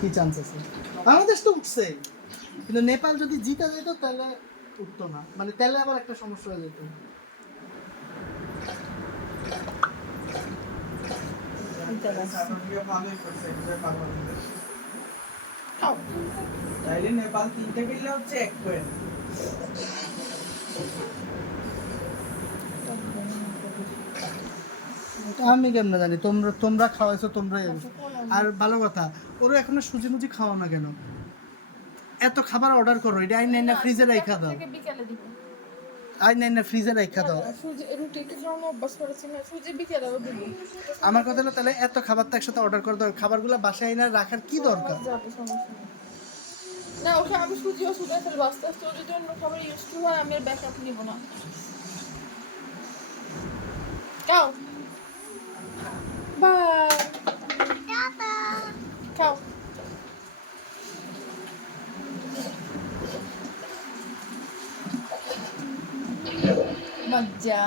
কি চান্স আছে? বাংলাদেশ তো উঠছে, কিন্তু নেপাল যদি জিতে যেত তাহলে উঠতো না, মানে তাহলে আবার একটা সমস্যা হয়ে যেত। তাইলে নেপাল 3টে কিনলে হচ্ছে 1 পয়েন্ট। আমি কেমনে জানি? তোমরা তোমরা খাওয়াইছো, তোমরাই আর ভালো কথা। ওরা এখনো সুজি মুজি খাওয়া না কেন? এত খাবার অর্ডার করো, এটা আইন না ফ্রিজে রাখা দাও। বিকেলে দিব আইন না ফ্রিজে রাখা দাও। সুজি রুটি একটু খাওয়ানো অভ্যাস করেছি না, সুজি বিকেলে দিব। আমার কথা হলো তাহলে এত খাবার তো একসাথে অর্ডার করে দাও, খাবারগুলো বাসায় না রাখার কি দরকার? যাবে, সমস্যা নেই। না ওকে আমি সুজিও সুদে ফেলবো আস্তে আস্তে, ও যদি অন্য খাবার ইউজ টু হয় আমি আর ব্যাকআপ নিব না। খাও বাই, খাও মজা।